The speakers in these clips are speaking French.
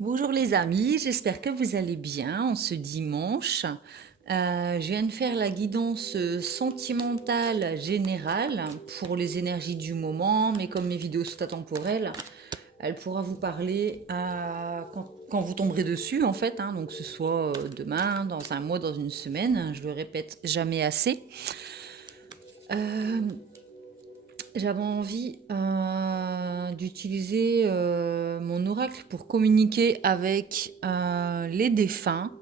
Bonjour les amis, j'espère que vous allez bien en ce dimanche. Je viens de faire la guidance sentimentale générale pour les énergies du moment, mais comme mes vidéos sont atemporelles, elle pourra vous parler quand vous tomberez dessus en fait, hein, donc que ce soit demain, dans un mois, dans une semaine, je le répète jamais assez. Euh, J'avais envie d'utiliser mon oracle pour communiquer avec les défunts.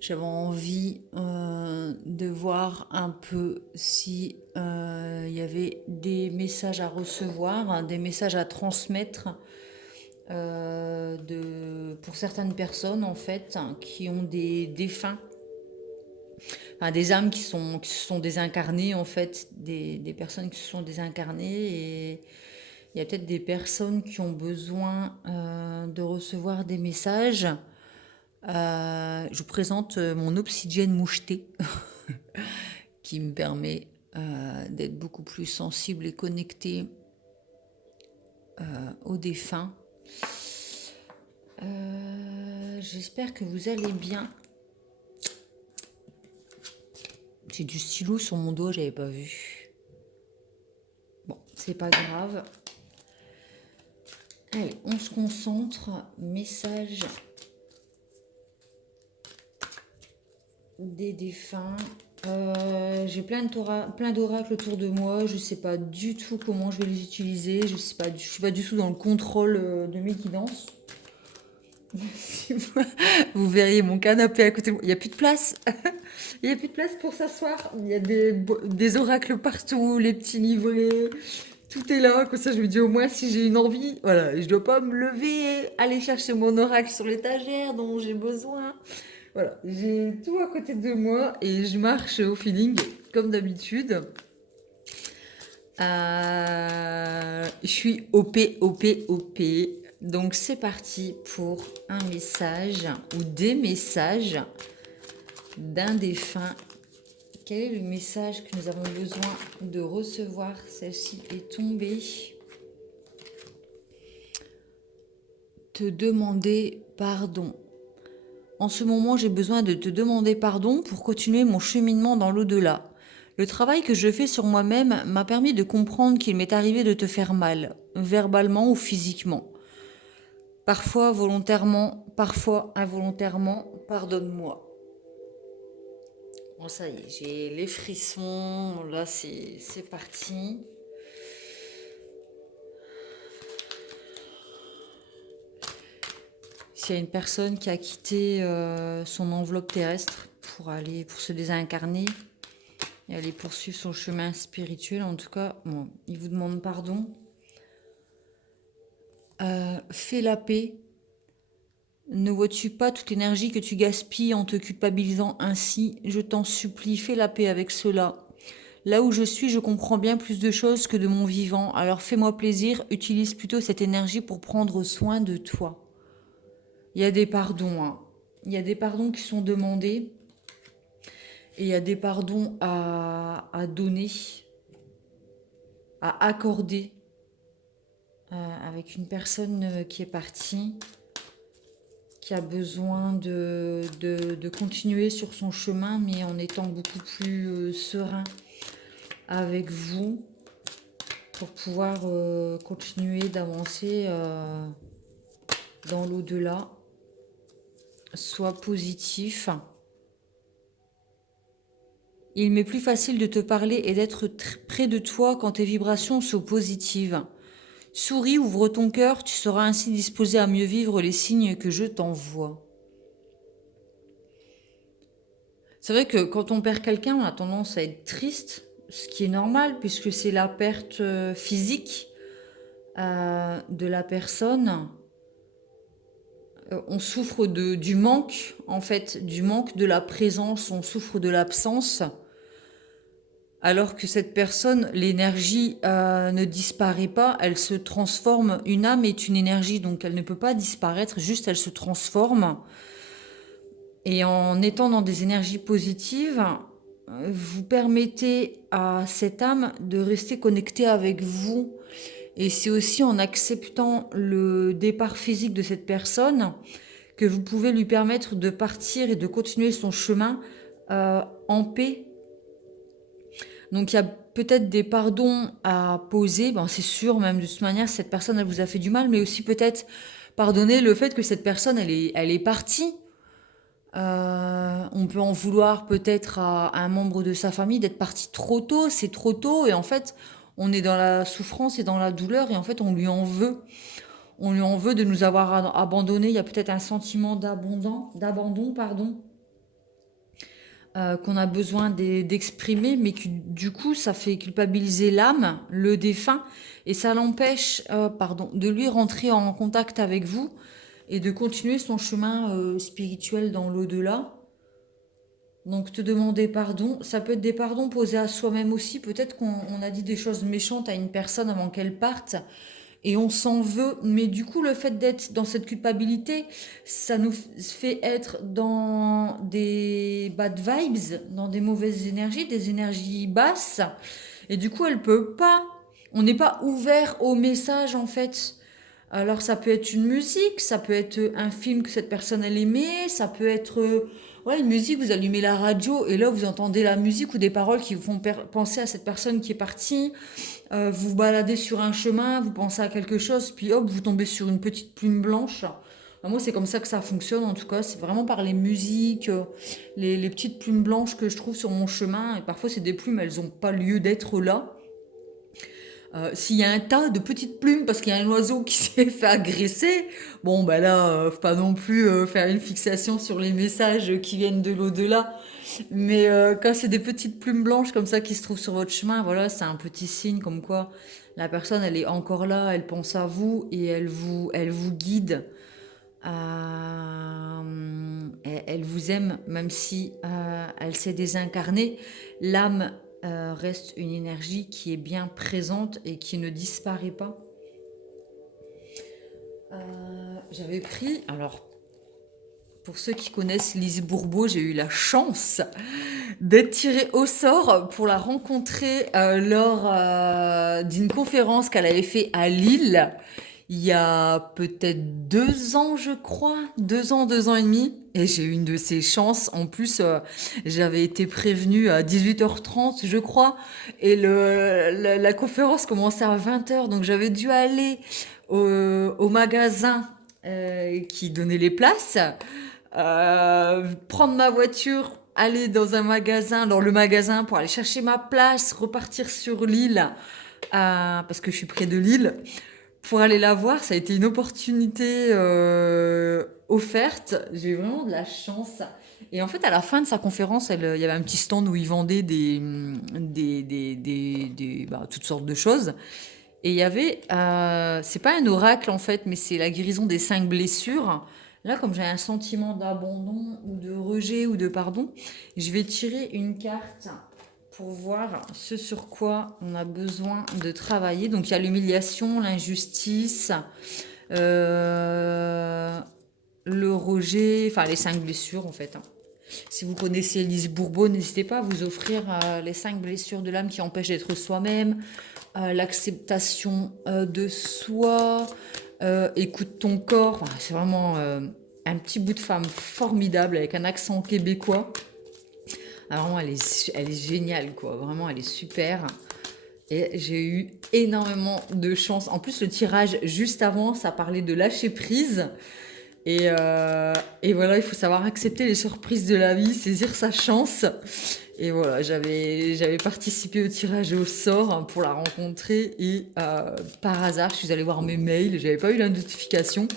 J'avais envie de voir un peu si il y avait des messages à recevoir, hein, des messages à transmettre pour certaines personnes en fait hein, qui ont des défunts, enfin, des âmes qui se sont désincarnées en fait, des personnes qui se sont désincarnées et il y a peut-être des personnes qui ont besoin de recevoir des messages. Je vous présente mon obsidienne mouchetée qui me permet d'être beaucoup plus sensible et connectée aux défunts. J'espère que vous allez bien. J'ai du stylo sur mon dos, j'avais pas vu. Bon, c'est pas grave. Allez, on se concentre. Message des défunts. J'ai plein d'oracles autour de moi. Je sais pas du tout comment je vais les utiliser. Je suis pas du tout dans le contrôle de mes guidances. Vous verriez mon canapé à côté de moi. Il n'y a plus de place. Il n'y a plus de place pour s'asseoir. Il y a des oracles partout, les petits livrets. Tout est là. Comme ça, je me dis au moins si j'ai une envie. Voilà, je dois pas me lever, aller chercher mon oracle sur l'étagère dont j'ai besoin. Voilà, j'ai tout à côté de moi et je marche au feeling comme d'habitude. Je suis OP, OP, OP. Donc c'est parti pour un message ou des messages d'un défunt. Quel est le message que nous avons besoin de recevoir? Celle-ci est tombée. Te demander pardon. En ce moment, j'ai besoin de te demander pardon pour continuer mon cheminement dans l'au-delà. Le travail que je fais sur moi-même m'a permis de comprendre qu'il m'est arrivé de te faire mal, verbalement ou physiquement. Parfois volontairement, parfois involontairement, pardonne-moi. Bon, ça y est, j'ai les frissons, là c'est parti. S'il y a une personne qui a quitté son enveloppe terrestre pour se désincarner, et aller poursuivre son chemin spirituel. En tout cas, bon, il vous demande pardon. Fais la paix. Ne vois-tu pas toute l'énergie que tu gaspilles en te culpabilisant ainsi? Je t'en supplie, fais la paix avec cela. Là où je suis, je comprends bien plus de choses que de mon vivant. Alors fais-moi plaisir, utilise plutôt cette énergie pour prendre soin de toi. Il y a des pardons, hein. Il y a des pardons qui sont demandés et il y a des pardons à donner, à accorder avec une personne qui est partie, qui a besoin de continuer sur son chemin, mais en étant beaucoup plus serein avec vous pour pouvoir continuer d'avancer dans l'au-delà. Sois positif. Il m'est plus facile de te parler et d'être près de toi quand tes vibrations sont positives. Souris, ouvre ton cœur, tu seras ainsi disposé à mieux vivre les signes que je t'envoie. C'est vrai que quand on perd quelqu'un, on a tendance à être triste, ce qui est normal puisque c'est la perte physique de la personne. On souffre du manque, en fait, du manque de la présence, on souffre de l'absence. Alors que cette personne, l'énergie ne disparaît pas, elle se transforme. Une âme est une énergie, donc elle ne peut pas disparaître, juste elle se transforme. Et en étant dans des énergies positives, vous permettez à cette âme de rester connectée avec vous Et c'est aussi en acceptant le départ physique de cette personne que vous pouvez lui permettre de partir et de continuer son chemin en paix. Donc il y a peut-être des pardons à poser, ben, c'est sûr, même de toute manière, cette personne, elle vous a fait du mal, mais aussi peut-être pardonner le fait que cette personne, elle est partie. On peut en vouloir peut-être à un membre de sa famille d'être parti trop tôt, c'est trop tôt, et en fait, on est dans la souffrance et dans la douleur, et en fait, on lui en veut. On lui en veut de nous avoir abandonnés. Il y a peut-être un sentiment d'abandon, pardon, qu'on a besoin d'exprimer, mais que du coup, ça fait culpabiliser l'âme, le défunt, et ça l'empêche, pardon, de lui rentrer en contact avec vous et de continuer son chemin spirituel dans l'au-delà. Donc te demander pardon, ça peut être des pardons posés à soi-même aussi. Peut-être qu'on a dit des choses méchantes à une personne avant qu'elle parte et on s'en veut. Mais du coup, le fait d'être dans cette culpabilité, ça nous fait être dans des bad vibes, dans des mauvaises énergies, des énergies basses. Et du coup, elle peut pas. On n'est pas ouvert au message en fait. Alors ça peut être une musique, ça peut être un film que cette personne elle aimait, ça peut être ouais, une musique, vous allumez la radio et là vous entendez la musique ou des paroles qui vous font penser à cette personne qui est partie. Vous vous baladez sur un chemin, vous pensez à quelque chose, puis hop, vous tombez sur une petite plume blanche. Moi, c'est comme ça que ça fonctionne, en tout cas. C'est vraiment par les musiques, les petites plumes blanches que je trouve sur mon chemin. Et parfois, c'est des plumes, elles n'ont pas lieu d'être là. S'il y a un tas de petites plumes parce qu'il y a un oiseau qui s'est fait agresser, bon, ben là, faut pas non plus faire une fixation sur les messages qui viennent de l'au-delà. Mais quand c'est des petites plumes blanches comme ça qui se trouvent sur votre chemin, voilà, c'est un petit signe comme quoi la personne, elle est encore là, elle pense à vous et elle vous guide. Elle vous aime même si elle s'est désincarnée. L'âme reste une énergie qui est bien présente et qui ne disparaît pas. J'avais pris, alors pour ceux qui connaissent Lise Bourbeau, j'ai eu la chance d'être tirée au sort pour la rencontrer lors d'une conférence qu'elle avait fait à Lille il y a peut-être 2 ans, je crois, 2 ans, 2 ans et demi. Et j'ai eu une de ces chances. En plus, j'avais été prévenue à 18h30, je crois. Et la conférence commençait à 20h. Donc j'avais dû aller au magasin qui donnait les places, prendre ma voiture, aller dans un magasin, dans le magasin pour aller chercher ma place, repartir sur l'île, parce que je suis près de l'île, pour aller la voir. Ça a été une opportunité offerte. J'ai eu vraiment de la chance. Et en fait, à la fin de sa conférence, il y avait un petit stand où ils vendaient toutes sortes de choses. Et il y avait, c'est pas un oracle en fait, mais c'est la guérison des 5 blessures. Là, comme j'ai un sentiment d'abandon ou de rejet ou de pardon, je vais tirer une carte pour voir ce sur quoi on a besoin de travailler. Donc il y a l'humiliation, l'injustice, euh, le rejet, enfin les 5 blessures en fait, hein. Si vous connaissez Lise Bourbeau, n'hésitez pas à vous offrir les 5 blessures de l'âme qui empêchent d'être soi-même, l'acceptation de soi, écoute ton corps. Enfin, c'est vraiment un petit bout de femme formidable avec un accent québécois. Alors, vraiment, elle est géniale, quoi. Vraiment, elle est super. Et j'ai eu énormément de chance. En plus, le tirage juste avant, ça parlait de lâcher prise. Et voilà, il faut savoir accepter les surprises de la vie, saisir sa chance. Et voilà, j'avais participé au tirage au sort hein, pour la rencontrer. Et par hasard, je suis allée voir mes mails. J'avais pas eu la notification.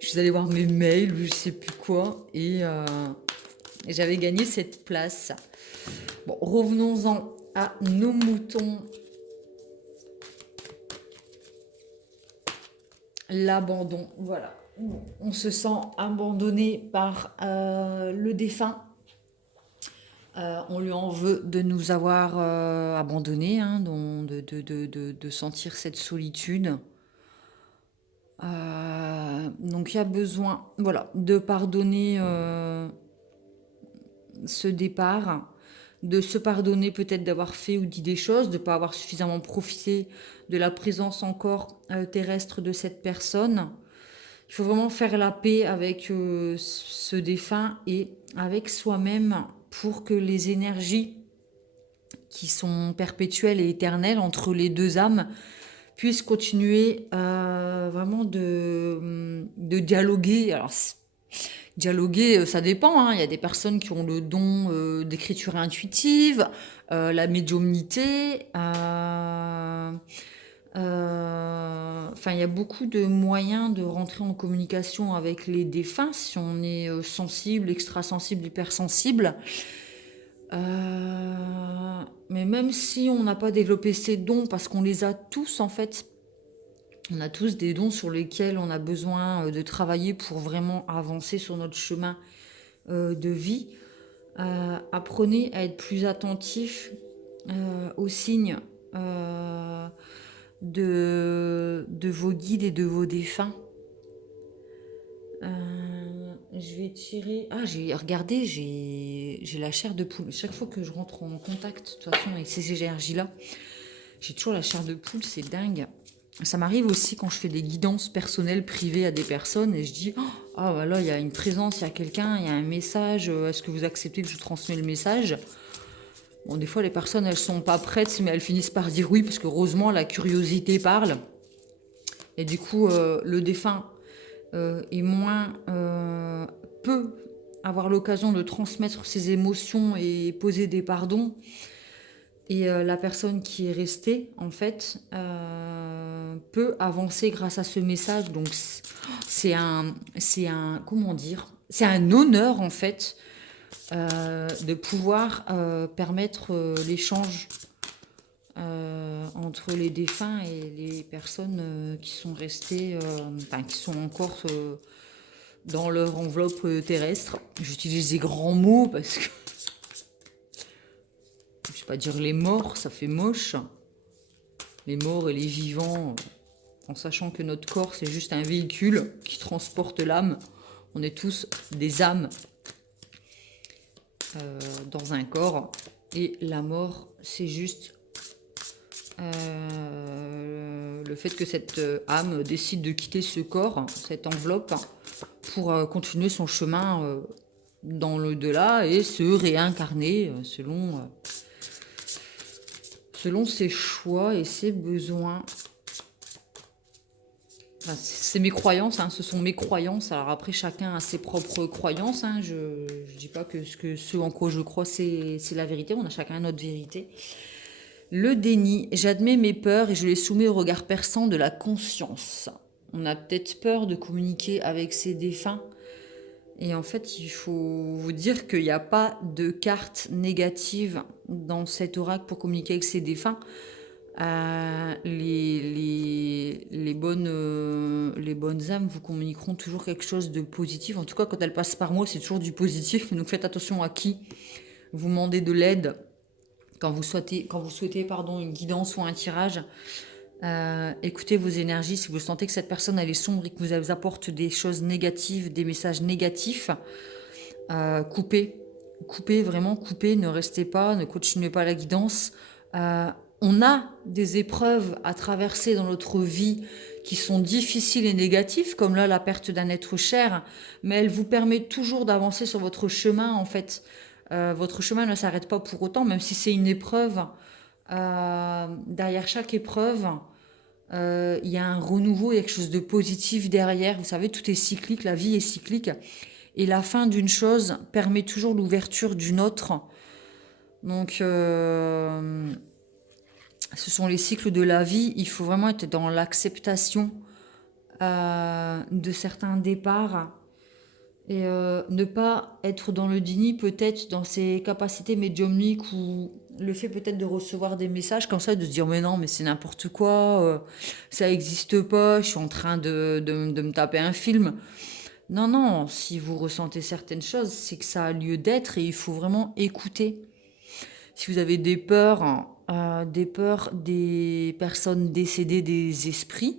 Je suis allée voir mes mails, je sais plus quoi. Et j'avais gagné cette place. Bon, revenons-en à nos moutons. L'abandon, voilà. On se sent abandonné par le défunt. On lui en veut de nous avoir abandonnés, hein, de sentir cette solitude. Donc il y a besoin, voilà, de pardonner ce départ, de se pardonner peut-être d'avoir fait ou dit des choses, de ne pas avoir suffisamment profité de la présence encore terrestre de cette personne. Il faut vraiment faire la paix avec ce défunt et avec soi-même pour que les énergies qui sont perpétuelles et éternelles entre les deux âmes puissent continuer vraiment de dialoguer. Alors, dialoguer, ça dépend, hein. Il y a des personnes qui ont le don d'écriture intuitive, la médiumnité. Enfin, il y a beaucoup de moyens de rentrer en communication avec les défunts si on est sensible, extrasensible, hypersensible. Mais même si on n'a pas développé ces dons, parce qu'on les a tous en fait, on a tous des dons sur lesquels on a besoin de travailler pour vraiment avancer sur notre chemin de vie. Apprenez à être plus attentif aux signes de vos guides et de vos défunts. Je vais tirer. Ah, j'ai la chair de poule. Chaque fois que je rentre en contact, de toute façon, avec ces énergies-là, j'ai toujours la chair de poule, c'est dingue. Ça m'arrive aussi quand je fais des guidances personnelles privées à des personnes et je dis ah voilà, il y a une présence, il y a quelqu'un, il y a un message, est-ce que vous acceptez que je vous transmets le message? Bon, des fois les personnes elles sont pas prêtes, mais elles finissent par dire oui parce que heureusement la curiosité parle. Et du coup, le défunt est moins peut avoir l'occasion de transmettre ses émotions et poser des pardons. Et la personne qui est restée, en fait, peut avancer grâce à ce message. Donc, comment dire, c'est un honneur, en fait, de pouvoir permettre l'échange entre les défunts et les personnes qui sont restées, qui sont encore dans leur enveloppe terrestre. J'utilise des grands mots parce que je ne vais pas dire les morts, ça fait moche. Les morts et les vivants, en sachant que notre corps, c'est juste un véhicule qui transporte l'âme. On est tous des âmes dans un corps. Et la mort, c'est juste le fait que cette âme décide de quitter ce corps, cette enveloppe, pour continuer son chemin dans l'au-delà et se réincarner selon ses choix et ses besoins. Enfin, c'est mes croyances, hein, ce sont mes croyances. Alors après, chacun a ses propres croyances. Hein. Je ne dis pas que ce en quoi je crois, c'est la vérité. On a chacun notre vérité. Le déni. J'admets mes peurs et je les soumets au regard perçant de la conscience. On a peut-être peur de communiquer avec ses défunts. Et en fait, il faut vous dire qu'il n'y a pas de carte négative dans cet oracle pour communiquer avec ses défunts. Les bonnes âmes vous communiqueront toujours quelque chose de positif. En tout cas, quand elles passent par moi, c'est toujours du positif. Donc faites attention à qui vous demandez de l'aide quand vous souhaitez une guidance ou un tirage. Écoutez vos énergies. Si vous sentez que cette personne elle est sombre et que vous apporte des choses négatives, des messages négatifs, coupez, vraiment coupez, ne restez pas, ne continuez pas la guidance. On a des épreuves à traverser dans notre vie qui sont difficiles et négatives, comme là la perte d'un être cher, mais elles vous permettent toujours d'avancer sur votre chemin en fait. Votre chemin ne s'arrête pas pour autant, même si c'est une épreuve. Derrière chaque épreuve, il y a un renouveau, il y a quelque chose de positif derrière. Vous savez, tout est cyclique, la vie est cyclique. Et la fin d'une chose permet toujours l'ouverture d'une autre. Donc, ce sont les cycles de la vie. Il faut vraiment être dans l'acceptation de certains départs. Et ne pas être dans le déni, peut-être dans ses capacités médiumniques ou le fait peut-être de recevoir des messages comme ça, de se dire mais non, mais c'est n'importe quoi, ça n'existe pas, je suis en train de me taper un film. Non, non, si vous ressentez certaines choses, c'est que ça a lieu d'être et il faut vraiment écouter. Si vous avez des peurs des personnes décédées, des esprits,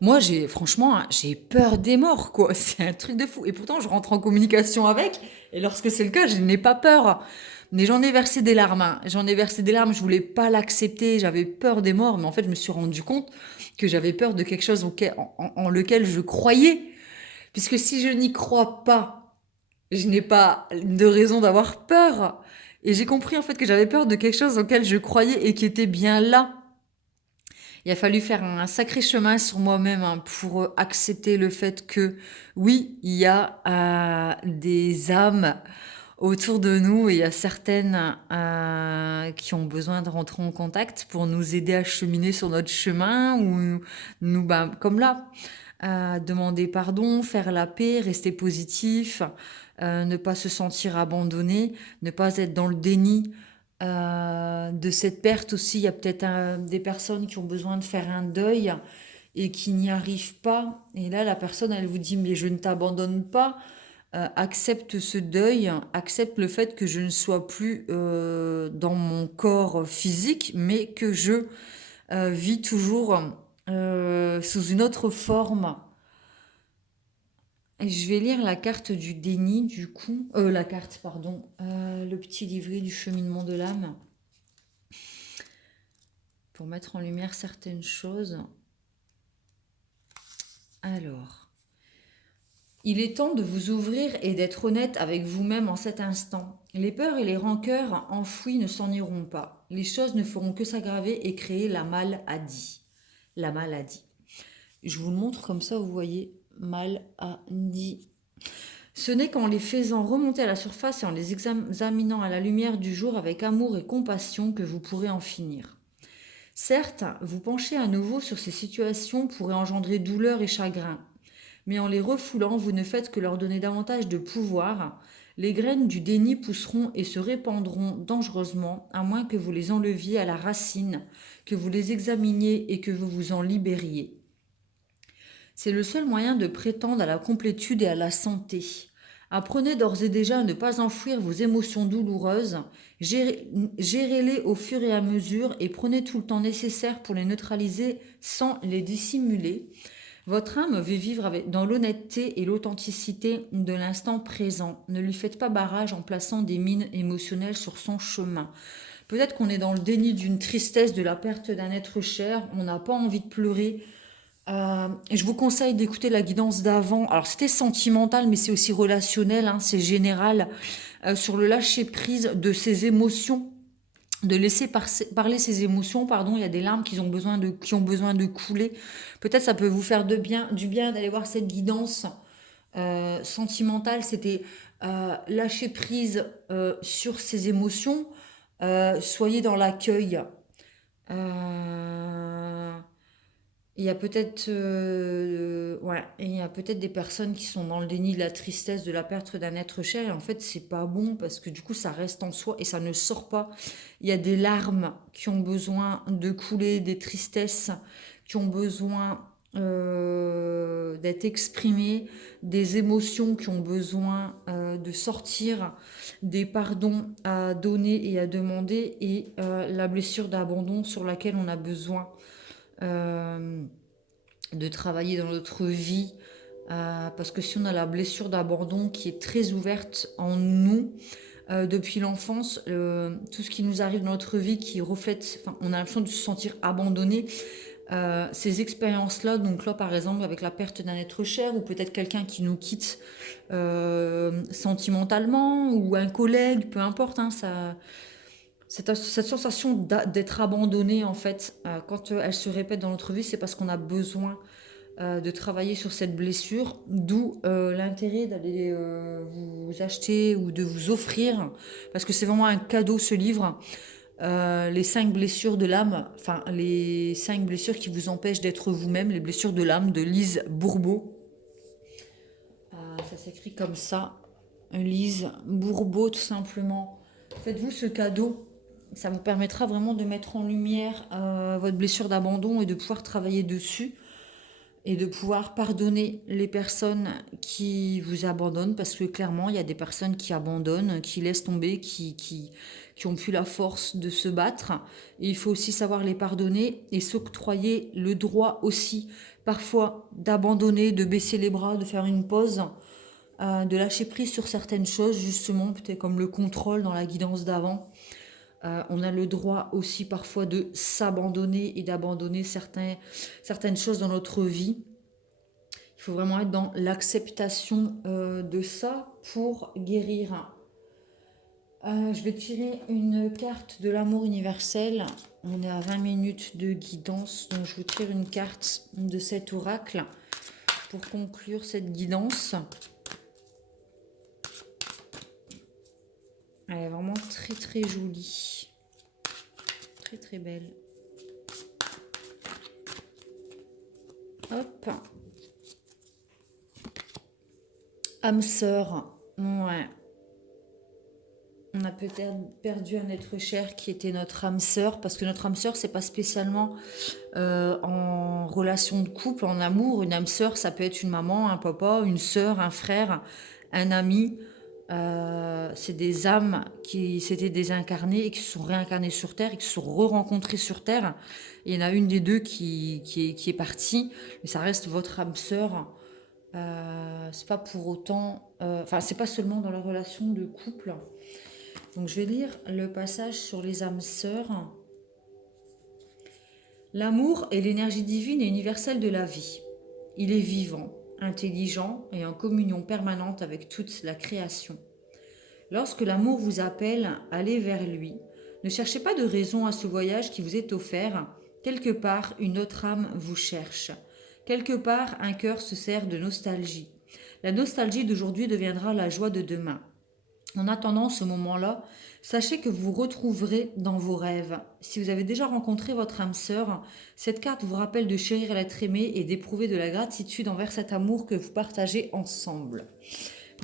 moi, franchement, j'ai peur des morts, quoi. C'est un truc de fou. Et pourtant, je rentre en communication avec. Et lorsque c'est le cas, je n'ai pas peur. Mais j'en ai versé des larmes, hein. J'en ai versé des larmes, je voulais pas l'accepter, j'avais peur des morts, mais en fait, je me suis rendu compte que j'avais peur de quelque chose en lequel je croyais. Puisque si je n'y crois pas, je n'ai pas de raison d'avoir peur. Et j'ai compris en fait que j'avais peur de quelque chose auquel je croyais et qui était bien là. Il a fallu faire un sacré chemin sur moi-même, hein, pour accepter le fait que oui, il y a des âmes autour de nous et il y a certaines qui ont besoin de rentrer en contact pour nous aider à cheminer sur notre chemin ou nous, ben, comme là, demander pardon, faire la paix, rester positif, ne pas se sentir abandonné, ne pas être dans le déni de cette perte aussi. Il y a peut-être des personnes qui ont besoin de faire un deuil et qui n'y arrivent pas. Et là, la personne, elle vous dit, mais je ne t'abandonne pas. Accepte ce deuil, accepte le fait que je ne sois plus dans mon corps physique, mais que je vis toujours sous une autre forme. Et je vais lire la carte du déni, du coup. La carte, pardon. Le petit livret du cheminement de l'âme. Pour mettre en lumière certaines choses. Alors. Il est temps de vous ouvrir et d'être honnête avec vous-même en cet instant. Les peurs et les rancœurs enfouies ne s'en iront pas. Les choses ne feront que s'aggraver et créer la maladie. La maladie. Je vous le montre comme ça, vous voyez. Maladie. Ce n'est qu'en les faisant remonter à la surface et en les examinant à la lumière du jour avec amour et compassion que vous pourrez en finir. Certes, vous pencher à nouveau sur ces situations pourrait engendrer douleur et chagrin, mais en les refoulant, vous ne faites que leur donner davantage de pouvoir. Les graines du déni pousseront et se répandront dangereusement, à moins que vous les enleviez à la racine, que vous les examiniez et que vous vous en libériez. C'est le seul moyen de prétendre à la complétude et à la santé. Apprenez d'ores et déjà à ne pas enfouir vos émotions douloureuses, gérez-les au fur et à mesure et prenez tout le temps nécessaire pour les neutraliser sans les dissimuler. Votre âme veut vivre dans l'honnêteté et l'authenticité de l'instant présent. Ne lui faites pas barrage en plaçant des mines émotionnelles sur son chemin. Peut-être qu'on est dans le déni d'une tristesse, de la perte d'un être cher, on n'a pas envie de pleurer. Je vous conseille d'écouter la guidance d'avant. Alors c'était sentimental, mais c'est aussi relationnel, hein, c'est général, sur le lâcher prise de ses émotions, de laisser parler ses émotions. Pardon, il y a des larmes qui ont besoin de couler. Peut-être ça peut vous faire du bien d'aller voir cette guidance sentimentale. C'était lâcher prise sur ses émotions. Soyez dans l'accueil. Euh, il y a peut-être il y a peut-être des personnes qui sont dans le déni de la tristesse de la perte d'un être cher et en fait c'est pas bon parce que du coup ça reste en soi et ça ne sort pas. Il y a des larmes qui ont besoin de couler, des tristesses qui ont besoin d'être exprimées, des émotions qui ont besoin de sortir, des pardons à donner et à demander et la blessure d'abandon sur laquelle on a besoin euh, de travailler dans notre vie. Parce que si on a la blessure d'abandon qui est très ouverte en nous depuis l'enfance, tout ce qui nous arrive dans notre vie qui reflète, enfin, on a l'impression de se sentir abandonné. Ces expériences-là, donc là par exemple avec la perte d'un être cher ou peut-être quelqu'un qui nous quitte sentimentalement ou un collègue, peu importe, hein, cette sensation d'être abandonné, en fait, quand elle se répète dans notre vie, c'est parce qu'on a besoin de travailler sur cette blessure, d'où l'intérêt d'aller vous acheter ou de vous offrir, parce que c'est vraiment un cadeau ce livre, les 5 blessures de l'âme, enfin les 5 blessures qui vous empêchent d'être vous-même, les blessures de l'âme de Lise Bourbeau. Ça s'écrit comme ça, Lise Bourbeau tout simplement. Faites-vous ce cadeau. Ça vous permettra vraiment de mettre en lumière votre blessure d'abandon et de pouvoir travailler dessus et de pouvoir pardonner les personnes qui vous abandonnent parce que clairement, il y a des personnes qui abandonnent, qui laissent tomber, qui ont plus la force de se battre. Et il faut aussi savoir les pardonner et s'octroyer le droit aussi parfois d'abandonner, de baisser les bras, de faire une pause de lâcher prise sur certaines choses, justement, peut-être comme le contrôle dans la guidance d'avant. On a le droit aussi parfois de s'abandonner et d'abandonner certaines choses dans notre vie. Il faut vraiment être dans l'acceptation de ça pour guérir. Je vais tirer une carte de l'amour universel. On est à 20 minutes de guidance, donc je vous tire une carte de cet oracle pour conclure cette guidance. Elle est vraiment très très jolie. Très très belle. Hop. Âme sœur. Ouais. On a peut-être perdu un être cher qui était notre âme sœur, parce que notre âme sœur, c'est pas spécialement en relation de couple, en amour. Une âme sœur, ça peut être une maman, un papa, une sœur, un frère, un ami. C'est des âmes qui s'étaient désincarnées et qui se sont réincarnées sur Terre et qui se sont re-rencontrées sur Terre. Et il y en a une des deux qui est partie, mais ça reste votre âme sœur. C'est pas pour autant... Enfin, c'est pas seulement dans la relation de couple. Donc je vais lire le passage sur les âmes sœurs. L'amour est l'énergie divine et universelle de la vie. Il est vivant, intelligent et en communion permanente avec toute la création. Lorsque l'amour vous appelle, allez vers lui. Ne cherchez pas de raison à ce voyage qui vous est offert. Quelque part, une autre âme vous cherche. Quelque part, un cœur se sert de nostalgie. La nostalgie d'aujourd'hui deviendra la joie de demain. En attendant ce moment-là, sachez que vous retrouverez dans vos rêves. Si vous avez déjà rencontré votre âme sœur, cette carte vous rappelle de chérir l'être aimé et d'éprouver de la gratitude envers cet amour que vous partagez ensemble.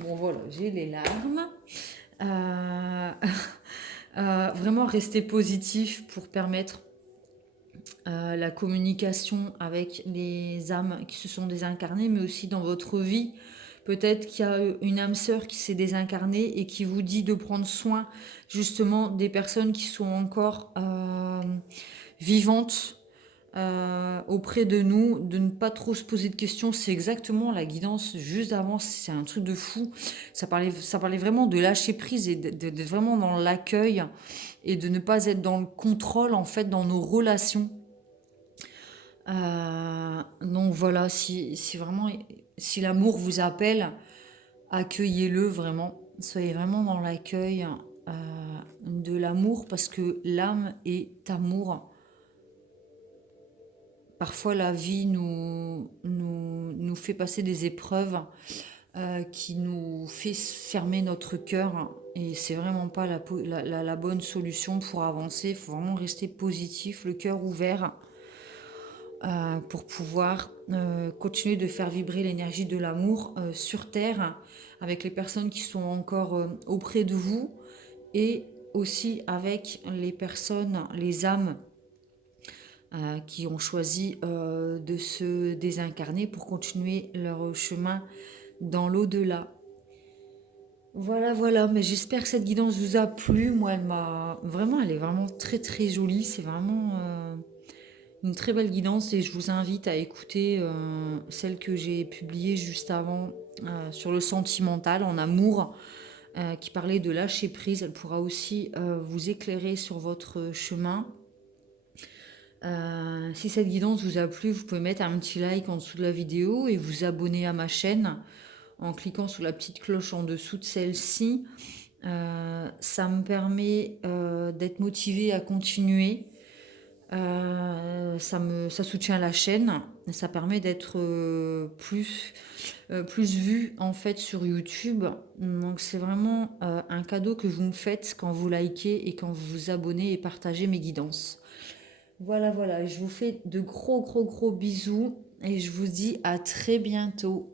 Bon voilà, j'ai les larmes. Vraiment rester positif pour permettre la communication avec les âmes qui se sont désincarnées, mais aussi dans votre vie. Peut-être qu'il y a une âme sœur qui s'est désincarnée et qui vous dit de prendre soin justement des personnes qui sont encore vivantes auprès de nous, de ne pas trop se poser de questions. C'est exactement la guidance juste avant, c'est un truc de fou. Ça parlait vraiment de lâcher prise et d'être vraiment dans l'accueil et de ne pas être dans le contrôle en fait dans nos relations. Donc voilà, si vraiment, si l'amour vous appelle, accueillez-le vraiment. Soyez vraiment dans l'accueil de l'amour parce que l'âme est amour. Parfois, la vie nous fait passer des épreuves qui nous fait fermer notre cœur et c'est vraiment pas la bonne solution pour avancer. Il faut vraiment rester positif, le cœur ouvert pour pouvoir continuer de faire vibrer l'énergie de l'amour sur Terre avec les personnes qui sont encore auprès de vous et aussi avec les personnes, les âmes qui ont choisi de se désincarner pour continuer leur chemin dans l'au-delà. Voilà, mais j'espère que cette guidance vous a plu. Moi, elle est vraiment très très jolie. C'est vraiment une très belle guidance et je vous invite à écouter celle que j'ai publiée juste avant sur le sentimental en amour qui parlait de lâcher prise. Elle pourra aussi vous éclairer sur votre chemin. Si cette guidance vous a plu, vous pouvez mettre un petit like en dessous de la vidéo et vous abonner à ma chaîne en cliquant sur la petite cloche en dessous de celle-ci. Ça me permet d'être motivée à continuer. Ça soutient la chaîne, ça permet d'être plus vue en fait sur YouTube. Donc c'est vraiment un cadeau que vous me faites quand vous likez et quand vous vous abonnez et partagez mes guidances. Voilà, je vous fais de gros bisous et je vous dis à très bientôt.